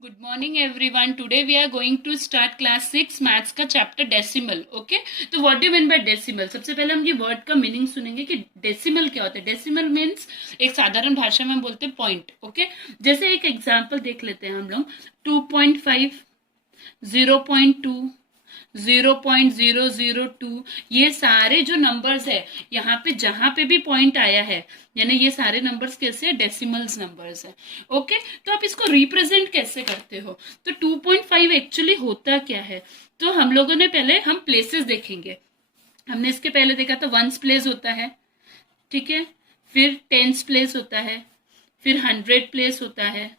Good morning everyone. Today we are going to start class 6 maths का chapter decimal. Okay, तो what do mean by decimal? सबसे पहले हम ये word का मीनिंग सुनेंगे कि डेसिमल क्या होता है। डेसिमल मीन्स एक साधारण भाषा में हम बोलते हैं पॉइंट। ओके, जैसे एक एग्जांपल देख लेते हैं हम लोग। 2.5, 0.2, 0.002, ये सारे जो नंबर्स है, यहाँ पे जहां पे भी पॉइंट आया है, यानी ये सारे नंबर्स कैसे है? डेसिमल्स नंबर्स है। ओके, तो आप इसको रिप्रेजेंट कैसे करते हो? तो 2.5 एक्चुअली होता क्या है? तो हम लोगों ने पहले हम प्लेसेस देखेंगे। हमने इसके पहले देखा था वंस प्लेस होता है, ठीक है, फिर टेंस प्लेस होता है, फिर 100 प्लेस होता है,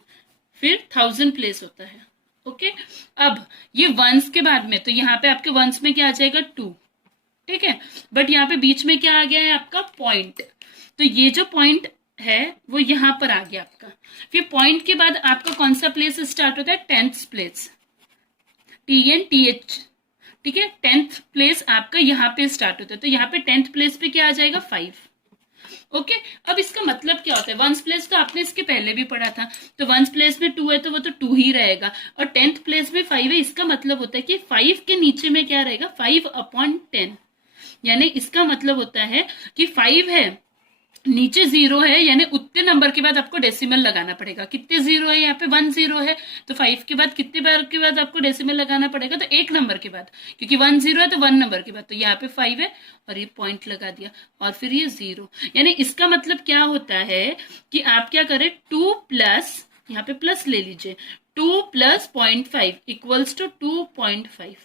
फिर 1000 प्लेस होता है। ओके, अब ये वंस के बाद में, तो यहाँ पे आपके वंस में क्या आ जाएगा? 2, ठीक है, बट यहाँ पे बीच में क्या आ गया है? आपका पॉइंट। तो ये जो पॉइंट है वो यहाँ पर आ गया आपका। फिर पॉइंट के बाद आपका कौन सा प्लेस स्टार्ट होता है? 10th प्लेस, TNTH, ठीक है, 10th प्लेस आपका यहाँ पे स्टार्ट होता है। तो यहाँ पे 10th प्लेस पे क्या आ जाएगा? 5। ओके, अब इसका मतलब क्या होता है? वंस प्लेस तो आपने इसके पहले भी पढ़ा था, तो वंस प्लेस में 2 है तो वो तो 2 ही रहेगा, और 10th प्लेस में 5 है। इसका मतलब होता है कि 5 के नीचे में क्या रहेगा? 5/10, यानी इसका मतलब होता है कि 5 है, नीचे 0 है, यानी उतने नंबर के बाद आपको डेसिमल लगाना पड़ेगा। कितने 0 है यहाँ पे? 1 0 है, तो 5 के बाद कितने बार के बाद आपको डेसिमल लगाना पड़ेगा? तो 1 नंबर के बाद, क्योंकि 1 0 है तो 1 नंबर के बाद। तो यहाँ पे 5 है और ये पॉइंट लगा दिया, और फिर ये 0। यानी इसका मतलब क्या होता है कि आप क्या करें? 2 प्लस, यहाँ पे प्लस ले लीजिए, 2 प्लस 0.5 इक्वल्स टू 2.5।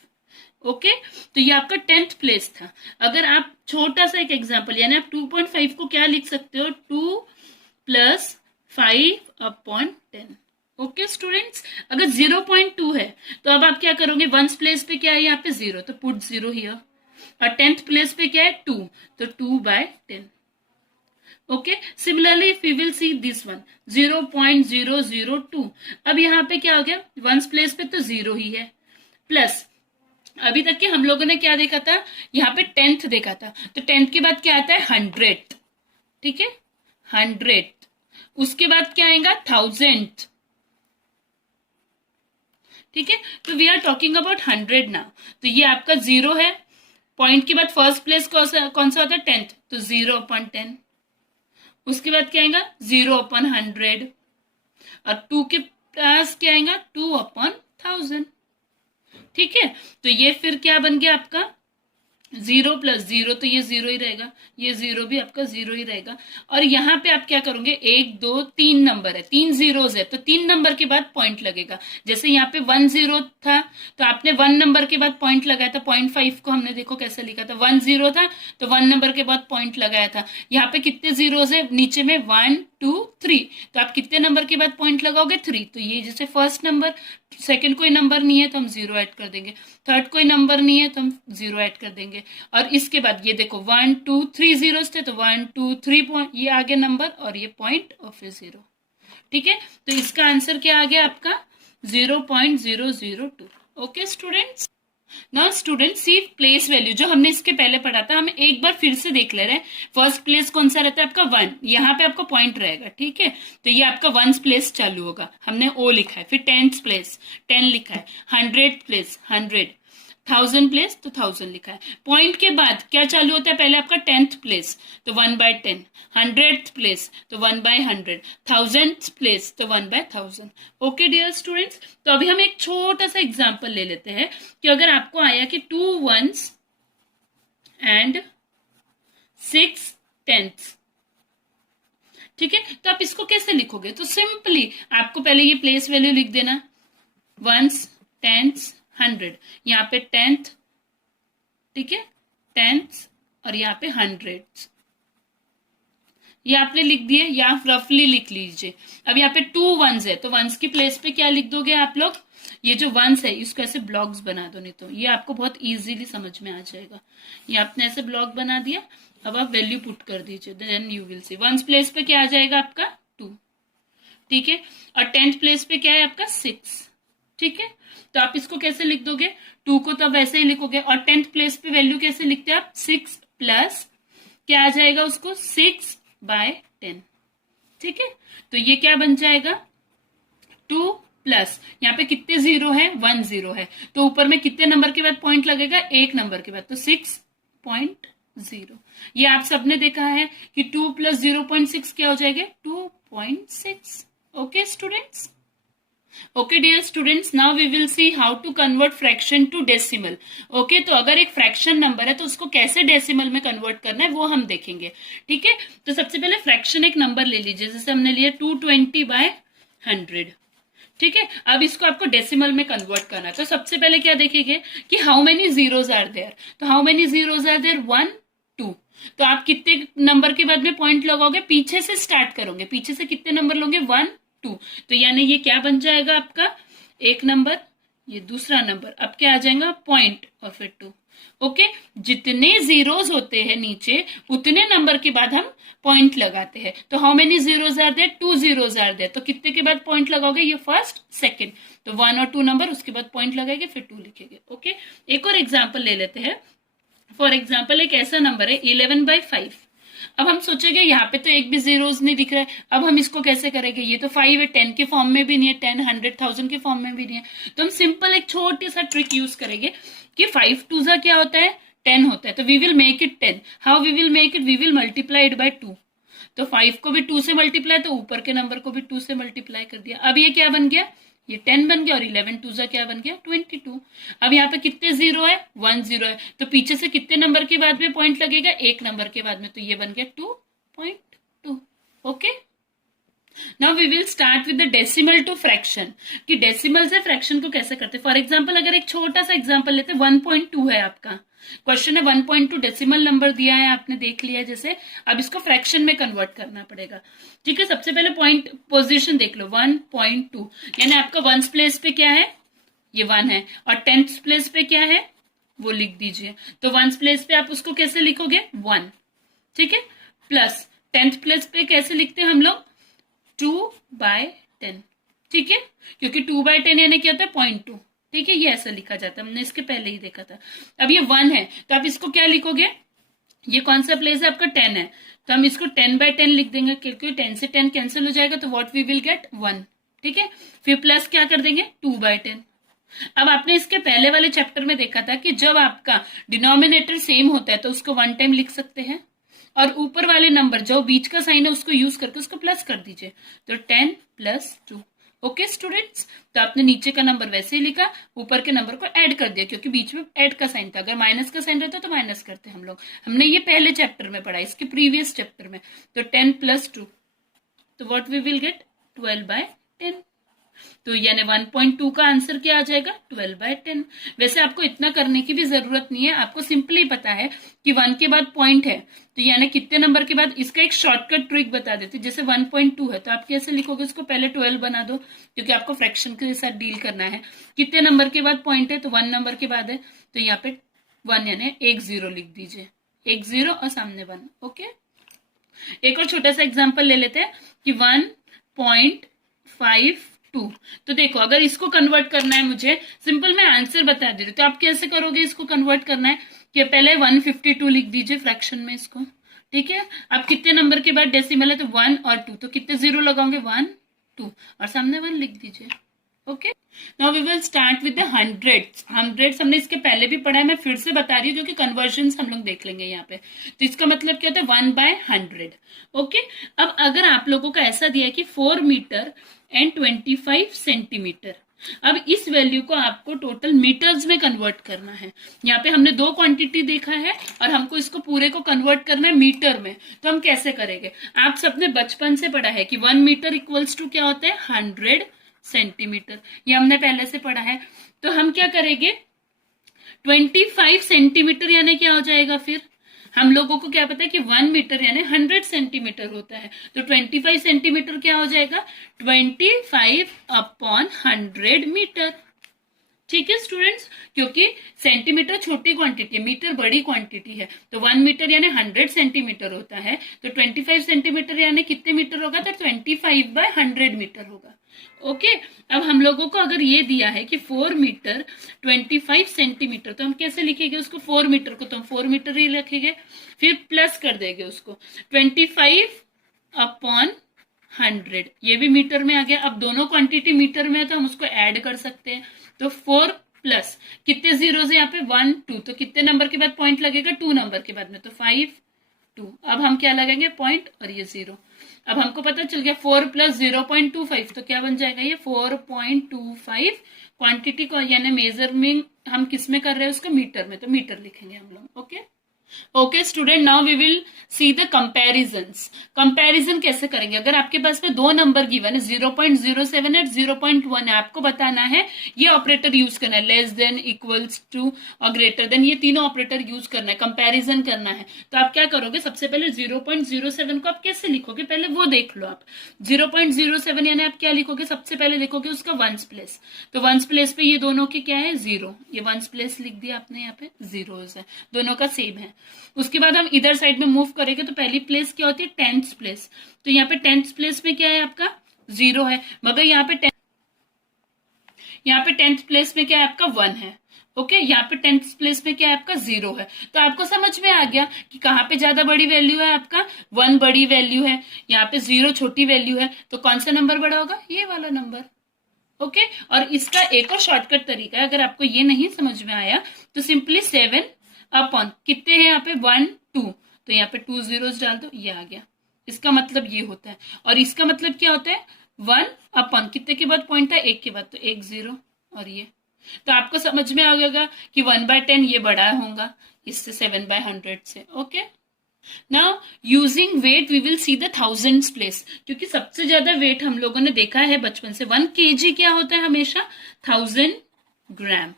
ओके, तो ये आपका 10th प्लेस था। अगर आप छोटा सा एक एग्जांपल, यानी आप 2.5 को क्या लिख सकते हो? 2 प्लस 5/10। ओके स्टूडेंट्स, अगर 0.2 है तो अब आप क्या करोगे? वंस प्लेस पे क्या है? यहाँ पे 0, तो पुट 0 हियर। और 10th प्लेस पे क्या है? 2, तो 2/10। Okay, similarly if we will see this one, 0.002। अब यहाँ पे क्या हो गया? वंस प्लेस पे तो 0 ही है, प्लस अभी तक के हम लोगों ने क्या देखा था? यहाँ पे 10th देखा था, तो 10th के बाद क्या आता है? 100, ठीक है, 100। उसके बाद क्या आएगा? 1000, ठीक है। तो we are talking about 100 now. तो ये आपका 0 है, पॉइंट के बाद फर्स्ट प्लेस कौन सा होता है? 10th, तो 0/10। उसके बाद क्या आएगा? 0/100, और 2 के पास क्या आएगा? 2/1000, ठीक है। तो ये फिर क्या बन गया आपका? 0 प्लस 0, तो ये 0 ही रहेगा, ये 0 भी आपका 0 ही रहेगा। और यहाँ पे आप क्या करोगे? 1 2 3 नंबर है, 3 जीरोस है, तो 3 नंबर के बाद पॉइंट लगेगा। जैसे यहाँ पे 1 0 था, तो आपने 1 नंबर के बाद पॉइंट लगाया था। 0.5 को हमने देखो कैसे लिखा था, 1 0 था तो 1 नंबर के बाद पॉइंट लगाया था। यहाँ पे कितने जीरोस है? नीचे में 1 2 3, तो आप कितने नंबर के बाद पॉइंट लगाओगे? 3। तो ये जैसे फर्स्ट नंबर, सेकंड कोई नंबर नहीं है तो हम 0 ऐड कर देंगे, थर्ड कोई नंबर नहीं है तो हम 0 ऐड कर देंगे। और इसके बाद ये देखो 1 2 3 जीरोस थे, तो 1 2 3 पॉइंट, ये आगे नंबर और ये पॉइंट और फिर 0, ठीक है। तो इसका आंसर क्या आ गया आपका? 0.002। ओके स्टूडेंट्स, नाउ स्टूडेंट सी प्लेस वैल्यू जो हमने इसके पहले पढ़ा था, हम एक बार फिर से देख ले रहे हैं। फर्स्ट प्लेस कौन सा रहता है आपका? 1, यहाँ पे आपका पॉइंट रहेगा, ठीक है। तो ये आपका 1 प्लेस चालू होगा, हमने O लिखा है। फिर 10th प्लेस 10 लिखा है, 100 प्लेस 100, 1000 प्लेस तो 1000 लिखा है। पॉइंट के बाद क्या चालू होता है? पहले आपका 10th प्लेस, तो 1/10, 100th प्लेस तो 1/100, 1000th प्लेस तो 1/1000। ओके डियर स्टूडेंट्स, तो अभी हम एक छोटा सा एग्जांपल ले लेते हैं कि अगर आपको आया कि 2 1s एंड 6 10ths, ठीक है, तो आप इसको कैसे लिखोगे? तो सिंपली आपको पहले ये प्लेस वैल्यू लिख देना, 1s 10ths 100, यहाँ पे 10th, ठीक है, 10ths, और यहाँ पे 100s, ये आपने लिख दिए, या आप रफली लिख लीजिए। अब यहाँ पे 2 1s है, तो 1s की प्लेस पे क्या लिख दोगे आप लोग? ये जो 1s है इसको ऐसे ब्लॉक्स बना दो, नहीं तो ये आपको बहुत इजीली समझ में आ जाएगा। ये आपने ऐसे ब्लॉक बना दिया, अब आप वैल्यू पुट कर दीजिए, then you will see 1s place पे क्या आ जाएगा आपका? 2, ठीक है, और 10th प्लेस पे क्या है आपका? 6, ठीक है। तो आप इसको कैसे लिख दोगे? 2 को तो अब ऐसे ही लिखोगे, और 10th प्लेस पे वैल्यू कैसे लिखते हैं आप? 6 प्लस क्या आ जाएगा उसको? 6/10, ठीक है। तो ये क्या बन जाएगा? 2 प्लस यहाँ पे कितने जीरो है, 1 जीरो है, तो ऊपर में कितने नंबर के बाद पॉइंट लगेगा, 1 नंबर के बाद, तो 6.0। ये आप सबने देखा है कि 2 प्लस 0.6 क्या हो जाएगा, 2.6। Okay students, okay dear students, now we will see how to convert fraction to decimal. Okay, तो अगर एक फ्रैक्शन नंबर है तो उसको कैसे डेसिमल में कन्वर्ट करना है वो हम देखेंगे। ठीक है, तो सबसे पहले फ्रैक्शन एक नंबर ले लीजिए, जैसे हमने लिया 220/100। ठीक है, अब इसको आपको डेसिमल में कन्वर्ट करना है, तो सबसे पहले क्या देखेंगे कि how many zeros are there. तो how many zeros are there, 1 2। तो आप कितने नंबर के बाद में पॉइंट लगाओगे, पीछे से स्टार्ट करोगे, पीछे से कितने नंबर लोगे, 1 2। तो यानी ये क्या बन जाएगा आपका, एक नंबर, ये दूसरा नंबर, अब क्या आ जाएगा, पॉइंट और फिर 2। ओके, जितने जीरोज होते हैं नीचे उतने नंबर के बाद हम पॉइंट लगाते हैं। तो how many zeros are there, 2 zeros are there, तो कितने के बाद पॉइंट लगाओगे, ये फर्स्ट सेकंड, तो 1 और 2 नंबर, उसके बाद पॉइंट लगाएंगे, फिर 2 लिखेंगे। ओके, एक और एग्जाम्पल ले लेते हैं। फॉर एग्जाम्पल एक ऐसा नंबर है 11/5। अब हम सोचेंगे यहाँ पे तो एक भी जीरोज नहीं दिख रहा है, अब हम इसको कैसे करेंगे, ये तो 5 है, 10 के फॉर्म में भी नहीं है, 10 100,000 के फॉर्म में भी नहीं है, तो हम सिंपल एक छोटी सा ट्रिक यूज करेंगे कि 5 2 जा क्या होता है, 10 होता है, तो we will make it 10। How we will make it, we will multiply it by 2। तो 5 को भी 2 से मल्टीप्लाई, तो ऊपर के नंबर को भी 2 से मल्टीप्लाई कर दिया। अब ये क्या बन गया, ये 10 बन गया, और 11 2 जा क्या बन गया, 22। अब यहाँ पे कितने जीरो है, 1 जीरो है, तो पीछे से कितने नंबर के बाद में पॉइंट लगेगा, एक नंबर के बाद में, तो ये बन गया 2.2। Okay, now we will start with the decimal to fraction, कि डेसिमल से फ्रैक्शन को कैसे करते। फॉर एग्जाम्पल अगर एक छोटा सा एग्जाम्पल लेते, 1.2 है आपका क्वेश्चन है, 1.2 डेसिमल नंबर दिया है, आपने देख लिया जैसे, अब इसको फ्रैक्शन में कन्वर्ट करना पड़ेगा। ठीक है, सबसे पहले पॉइंट पोजीशन देख लो, 1.2, यानी आपका 1 प्लेस पे क्या है, ये 1 है, और 10th प्लेस पे क्या है वो लिख दीजिए। तो 1 प्लेस पे आप उसको कैसे लिखोगे, 1। ठीक है, प्लस 10th प्लेस पे कैसे लिखते हैं हम लोग, 2/10। ठीक है, क्योंकि 2/10 यानी क्या होता है, 0.2। ठीक है, ये ऐसा लिखा जाता है, हमने इसके पहले ही देखा था। अब ये 1 है, तो आप इसको क्या लिखोगे, ये कौन सा प्लेस है आपका, 10 है, तो हम इसको 10/10 लिख देंगे, क्योंकि 10 से 10 कैंसिल हो जाएगा, तो व्हाट वी विल गेट, 1। ठीक है, फिर प्लस क्या कर देंगे, 2/10। अब आपने इसके पहले वाले चैप्टर में देखा था कि जब आपका डिनोमिनेटर सेम होता है तो उसको 1 टाइम लिख सकते हैं, और ऊपर वाले नंबर जो बीच का साइन है उसको यूज करके उसको प्लस कर दीजिए, तो 10 + 2। ओके स्टूडेंट्स, तो आपने नीचे का नंबर वैसे ही लिखा, ऊपर के नंबर को ऐड कर दिया, क्योंकि बीच में ऐड का साइन था, अगर माइनस का साइन रहता तो माइनस करते हम लोग, हमने ये पहले चैप्टर में पढ़ा, इसके प्रीवियस चैप्टर में। तो 10 + 2, तो व्हाट वी विल गेट, 12/10। तो यानी 1.2 का आंसर क्या आ जाएगा, 12/10। वैसे आपको इतना करने की भी जरूरत नहीं है, आपको सिंपली पता है कि 1 के बाद पॉइंट है, तो यानी कितने नंबर के बाद, इसका एक शॉर्टकट ट्रिक बता देते, जैसे 1.2 है तो आप कैसे लिखोगे उसको, पहले 12 बना दो, क्योंकि आपको फ्रैक्शन के साथ डील करना है। कितने नंबर के बाद पॉइंट है, तो 1 नंबर के बाद है, तो यहाँ पे 1 यानी 1 0 लिख दीजिए, 1 0 और सामने 1। ओके, एक और छोटा सा एग्जाम्पल ले लेते हैं कि 1.52। तो देखो, अगर इसको कन्वर्ट करना है मुझे, सिंपल मैं आंसर बता दे रही हूँ, तो आप कैसे करोगे, इसको कन्वर्ट करना है कि पहले 152 लिख दीजिए फ्रैक्शन में इसको। ठीक है, अब कितने नंबर के बाद डेसिमल है, तो 1 और 2, तो कितने जीरो लगाओगे, 1 2 और सामने 1 लिख दीजिए। Okay, now we will start with the hundreds. हमने इसके पहले भी पढ़ा है, मैं फिर से बता रही हूँ क्योंकि कन्वर्जन हम लोग देख लेंगे यहाँ पे। तो इसका मतलब क्या होता है, 1/100। ओके, अब अगर आप लोगों का ऐसा दिया है कि 4 मीटर एंड 25 सेंटीमीटर, अब इस वैल्यू को आपको टोटल मीटर्स में कन्वर्ट करना है। यहाँ पे हमने 2 क्वांटिटी देखा है और हमको इसको पूरे को कन्वर्ट करना है मीटर में, तो हम कैसे करेंगे, आप सबने बचपन से पढ़ा है कि 1 मीटर इक्वल्स टू क्या होता है, 100 सेंटीमीटर, ये हमने पहले से पढ़ा है। तो हम क्या करेंगे, 25 सेंटीमीटर यानी क्या हो जाएगा, फिर हम लोगों को क्या पता है कि 1 मीटर यानी 100 सेंटीमीटर होता है, तो 25 सेंटीमीटर क्या हो जाएगा, 25/100 मीटर। ठीक है स्टूडेंट्स, क्योंकि सेंटीमीटर छोटी क्वांटिटी है, मीटर बड़ी क्वांटिटी है, तो 1 मीटर यानी 100 सेंटीमीटर होता है, तो 25 सेंटीमीटर यानी कितने मीटर होगा, तो 25/100 मीटर होगा। ओके, अब हम लोगों को अगर ये दिया है कि 4 मीटर 25 सेंटीमीटर, तो हम कैसे लिखेंगे उसको, 4 मीटर को तो हम 4 मीटर ही लिखेंगे, फिर प्लस कर देंगे उसको 25/100 100, ये भी मीटर में आ गया। अब दोनों क्वांटिटी मीटर में है तो हम उसको ऐड कर सकते हैं। तो 4 प्लस कितने जीरो है यहाँ पे 1 2, तो कितने नंबर के बाद पॉइंट लगेगा 2 नंबर के बाद में, तो 5 2। अब हम क्या लगाएंगे पॉइंट और ये 0। अब हमको पता चल गया 4 प्लस 0.25, तो क्या बन जाएगा ये 4.25। क्वांटिटी को यानी मेजरमेंट हम किस में कर रहे हैं उसको मीटर में, तो मीटर लिखेंगे हम लोग। Okay okay student, now we will see the comparisons. Comparison कैसे करेंगे? अगर आपके पास में दो नंबर गिवन है 0.07 और 0.1 है, आपको बताना है ये ऑपरेटर यूज करना है, लेस देन, इक्वल्स टू और ग्रेटर देन, ये तीनों ऑपरेटर यूज करना है, कंपैरिजन करना है। तो आप क्या करोगे, सबसे पहले 0.07 को आप कैसे लिखोगे पहले वो देख लो। आप 0.07 यानी आप क्या लिखोगे, सबसे पहले लिखोगे उसका वंस प्लेस। तो वंस प्लेस पे ये दोनों के क्या है 0, ये वंस प्लेस लिख दिया आपने, यहाँ पे जीरोस है, दोनों का सेम है। उसके बाद हम इधर साइड में मूव करेंगे तो पहली प्लेस क्या होती है टेंथ प्लेस, तो यहाँ पे टेंथ प्लेस में क्या है आपका 0 है, मगर यहाँ पे टेंथ प्लेस में क्या है आपका 1 है। ओके यहाँ पे टेंथ प्लेस में क्या है आपका 0 है। तो आपको समझ में आ गया कि कहाँ पे ज्यादा बड़ी वैल्यू है, आपका 1 बड़ी वैल्यू है, यहाँ पे 0 छोटी वैल्यू है, तो कौन सा नंबर बड़ा होगा, ये वाला नंबर। ओके और इसका एक और शॉर्टकट तरीका है, अगर आपको ये नहीं समझ में आया तो सिंपली 7 अपॉन कितने हैं यहाँ पे 1 2, तो यहाँ पे 2 zeros डाल दो, ये आ गया। इसका मतलब ये होता है, और इसका मतलब क्या होता है 1 अपॉन कितने के बाद पॉइंट है 1 के बाद, तो 1 0 और ये। तो आपको समझ में आ गया कि 1/10 ये बड़ा होगा इससे 7/100 से। Okay now using weight we will see the thousands place, क्योंकि सबसे ज्यादा वेट हम लोगों ने देखा है बचपन से 1 kg क्या होता है हमेशा 1000 ग्राम।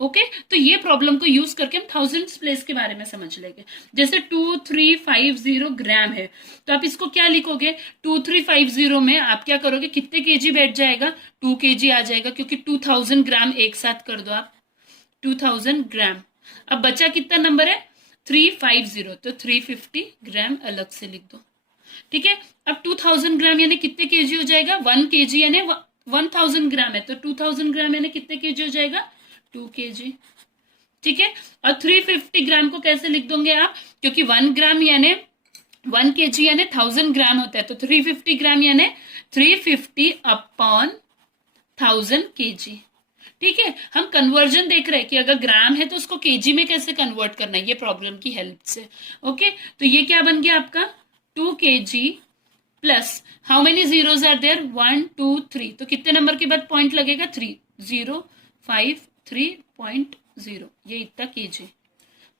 ओके तो ये प्रॉब्लम को यूज करके हम थाउजेंड्स प्लेस के बारे में समझ लेंगे। जैसे 2350 ग्राम है, तो आप इसको क्या लिखोगे 2350 में आप क्या करोगे कितने केजी बैठ जाएगा 2 kg आ जाएगा, क्योंकि 2000 ग्राम एक साथ कर दो आप 2000 ग्राम। अब बचा कितना नंबर है 350, तो 350 ग्राम अलग से लिख दो। ठीक है अब 2000 ग्राम यानी कितने केजी हो जाएगा 1 kg यानी 1000 ग्राम है, तो 2000 ग्राम यानी कितने केजी हो जाएगा 2 kg। ठीक है और 350 ग्राम को कैसे लिख दोगे आप, क्योंकि 1 ग्राम यानी 1 kg यानी 1000 ग्राम होता है, तो 350 ग्राम यानी 350 अपॉन 1000 kg। ठीक है हम कन्वर्जन देख रहे हैं कि अगर ग्राम है तो उसको केजी में कैसे कन्वर्ट करना है, ये प्रॉब्लम की हेल्प से। ओके तो ये क्या बन गया आपका 2 kg plus how many zeros are there 1 2 3, तो कितने नंबर के बाद पॉइंट लगेगा 3 0 5 3.0, ये इतना kg।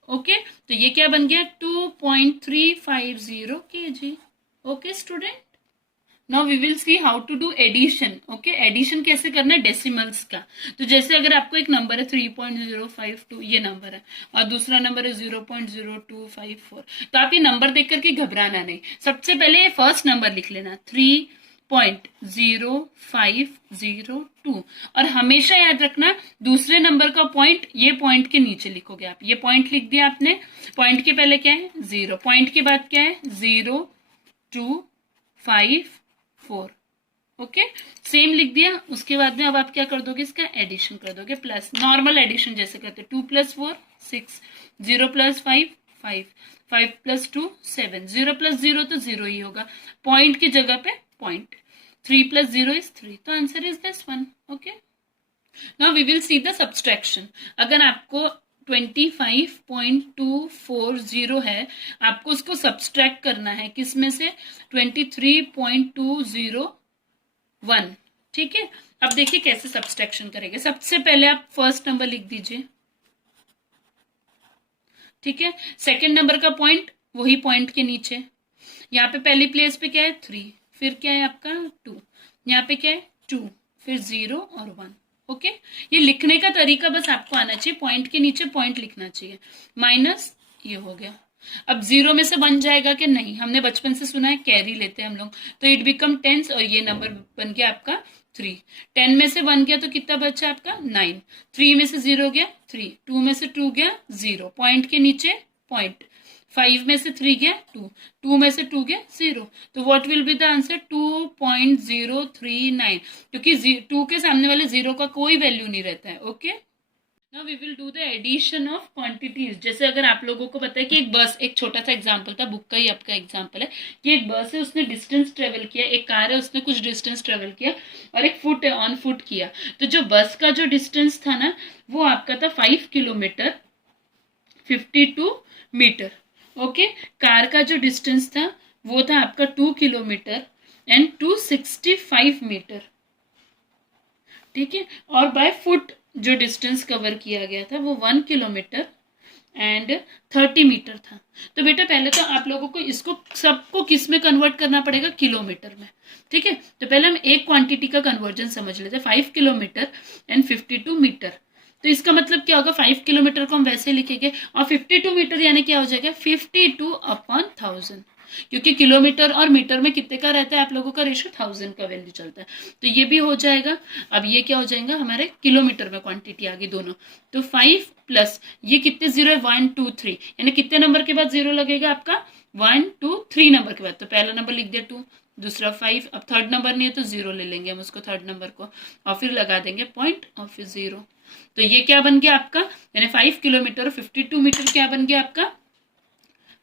ओके तो ये क्या बन गया 2.350 kg। Okay student now we will see how to do addition. Okay addition कैसे करना है डेसिमल्स का। तो जैसे अगर आपको एक नंबर है 3.052 ये नंबर है और दूसरा नंबर है 0.0254, तो आप ये नंबर देख करके घबराना नहीं, सबसे पहले फर्स्ट नंबर लिख लेना 3.0502, और हमेशा याद रखना दूसरे नंबर का पॉइंट ये पॉइंट के नीचे लिखोगे आप। ये पॉइंट लिख दिया आपने, पॉइंट के पहले क्या है 0, पॉइंट के बाद क्या है 0 2 5 4। ओके सेम लिख दिया, उसके बाद में अब आप क्या कर दोगे इसका एडिशन कर दोगे, प्लस नॉर्मल एडिशन जैसे करते 2 + 4 6 0 + 5 5 5 + 2 7 0 + 0 तो 0 ही होगा, पॉइंट की जगह पे पॉइंट, 3 + 0 is 3, तो answer is this one. Okay now we will see the subtraction. अगर आपको 25.240 है, आपको उसको सब्सट्रैक्ट करना है किसमें से 23.201। ठीक है अब देखिए कैसे सब्सट्रैक्शन करेंगे। सबसे पहले आप फर्स्ट नंबर लिख दीजिए, ठीक है सेकंड नंबर का पॉइंट वही पॉइंट के नीचे, यहाँ पे पहली प्लेस पे क्या है 3, फिर क्या है आपका 2, यहाँ पे क्या है 2, फिर 0 और 1। ओके ये लिखने का तरीका बस आपको आना चाहिए, पॉइंट के नीचे पॉइंट लिखना चाहिए, माइनस ये हो गया। अब 0 में से 1 जाएगा कि नहीं, हमने बचपन से सुना है कैरी लेते हैं हम लोग, तो इट बिकम 10 और ये नंबर बन गया आपका 3। 10 में से 1 गया तो कितना बचा आपका 9, 3 में से 0 गया 3, 2 में से 2 गया 0, पॉइंट के नीचे पॉइंट, 5 में से 3 गया 2, 2 में से 2 गया 0, तो what will be the answer 2.039, क्योंकि 2 के सामने वाले 0 का कोई वैल्यू नहीं रहता है। Okay now we will do the addition of quantities. जैसे अगर आप लोगों को पता है कि एक बस, एक छोटा सा एग्जांपल था, बुक का ही आपका एग्जांपल है कि एक बस है, उसने डिस्टेंस ट्रेवल किया, एक कार है उसने कुछ डिस्टेंस ट्रेवल किया, और एक फुट है, ऑन फुट किया। तो जो बस का जो डिस्टेंस था ना, वो आपका था 5 किलोमीटर 52 मीटर। ओके, कार का जो डिस्टेंस था वो था आपका 2 किलोमीटर एंड 265 मीटर। ठीक है, और बाय फुट जो डिस्टेंस कवर किया गया था वो 1 किलोमीटर एंड 30 मीटर था। तो बेटा पहले तो आप लोगों को इसको सबको किस में कन्वर्ट करना पड़ेगा, किलोमीटर में। ठीक है, तो पहले हम एक क्वांटिटी का कन्वर्जन समझ लेते हैं, 5 किलोमीटर एंड 52 मीटर। तो इसका मतलब क्या होगा, 5 किलोमीटर को हम वैसे लिखेंगे, और 52 मीटर यानी क्या हो जाएगा, 52/1000, क्योंकि किलोमीटर और मीटर में कितने का रहता है आप लोगों का रेशियो, 1000 का वैल्यू चलता है। तो ये भी हो जाएगा। अब ये क्या हो जाएगा, हमारे किलोमीटर में क्वांटिटी आ गई दोनों। तो 5 प्लस ये कितने जीरो है, 1 2 3, यानी कितने नंबर के बाद जीरो लगेगा आपका, 1 2 3 नंबर के बाद। तो पहला नंबर लिख दिया 2, दूसरा 5, अब थर्ड नंबर नहीं है तो जीरो ले लेंगे हम उसको, थर्ड नंबर को, और फिर लगा देंगे पॉइंट और फिर जीरो। तो ये क्या बन गया आपका, यानी 5 किलोमीटर 52 मीटर क्या बन गया आपका,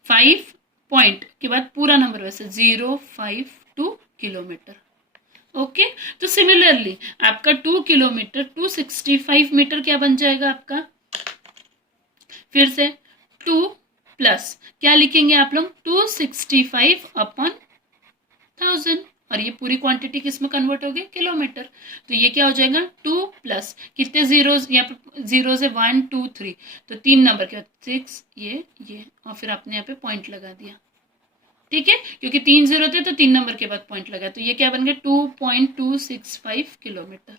5 पॉइंट के बाद पूरा नंबर वैसे 052 किलोमीटर। ओके, तो सिमिलरली आपका 2 किलोमीटर 265 मीटर क्या बन जाएगा आपका, फिर से 2 प्लस क्या लिखेंगे आप लोग, 265/1000, और ये पूरी क्वांटिटी किस में कन्वर्ट हो गई, किलोमीटर। तो ये क्या हो जाएगा, 2 प्लस कितने जीरोज, यहाँ पे जीरोज है 1 2 3, तो 3 नंबर के बाद 6, ये और फिर आपने यहाँ पे पॉइंट लगा दिया। ठीक है, क्योंकि 3 जीरो थे तो 3 नंबर के बाद पॉइंट लगा, तो ये क्या बन गया, 2.265 किलोमीटर।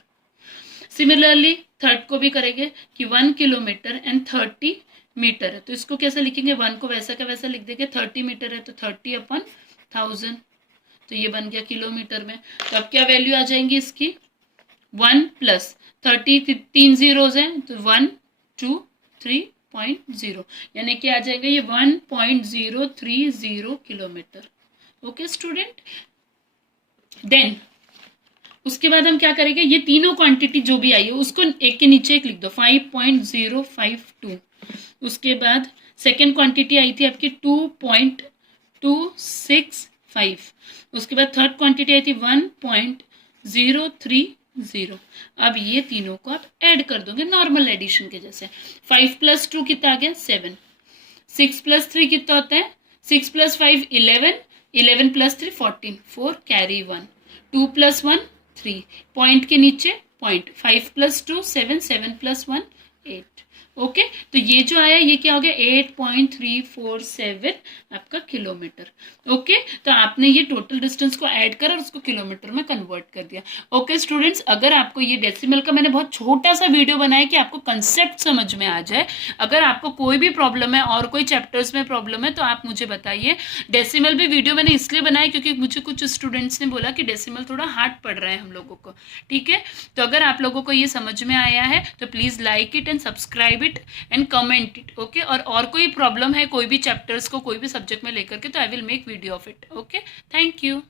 सिमिलरली थर्ड को भी करेंगे कि 1 किलोमीटर एंड 30 मीटर है, तो इसको कैसे लिखेंगे, 1 को वैसा का वैसा लिख देंगे, 30 मीटर है तो 30/1000, तो ये बन गया किलोमीटर में। तो अब क्या वैल्यू आ जाएंगी इसकी, 1 प्लस 30, 3 जीरोज हैं तो 1 2 3.0, यानी कि आ जाएगा ये 1.030 किलोमीटर। ओके स्टूडेंट, देन उसके बाद हम क्या करेंगे, ये तीनों क्वांटिटी जो भी आई है उसको एक के नीचे एक लिख दो, 5.052। उसके बाद सेकेंड क्वांटिटी आई थी आपकी 2.265। उसके बाद थर्ड क्वांटिटी आई थी 1.030। अब ये तीनों को आप ऐड कर दोगे नॉर्मल एडिशन के जैसे। 5 + 2 कितना आ गया, 7। 6 + 3 कितना होता है, 6 + 5 11, 11 + 3 14, 4 कैरी 1, 2 + 1 3, पॉइंट के नीचे पॉइंट, 5 + 2 7, 7 + 1 8। ओके, तो ये जो आया ये क्या हो गया, 8.347 आपका किलोमीटर। ओके, तो आपने ये टोटल डिस्टेंस को ऐड कर और उसको किलोमीटर में कन्वर्ट कर दिया। ओके स्टूडेंट्स, अगर आपको ये डेसिमल का मैंने बहुत छोटा सा वीडियो बनाया कि आपको कंसेप्ट समझ में आ जाए। अगर आपको कोई भी प्रॉब्लम है और कोई चैप्टर्स में प्रॉब्लम है तो आप मुझे बताइए। डेसिमल भी वीडियो मैंने इसलिए बनाया क्योंकि मुझे कुछ स्टूडेंट्स ने बोला कि डेसिमल थोड़ा हार्ड पड़ रहा है हम लोगों को। ठीक है, तो अगर आप लोगों को ये समझ में आया है तो please like it and subscribe it and comment it. Okay, और कोई प्रॉब्लम है कोई भी चैप्टर्स को कोई भी सब्जेक्ट में लेकर के तो I will make video of it. Okay, thank you.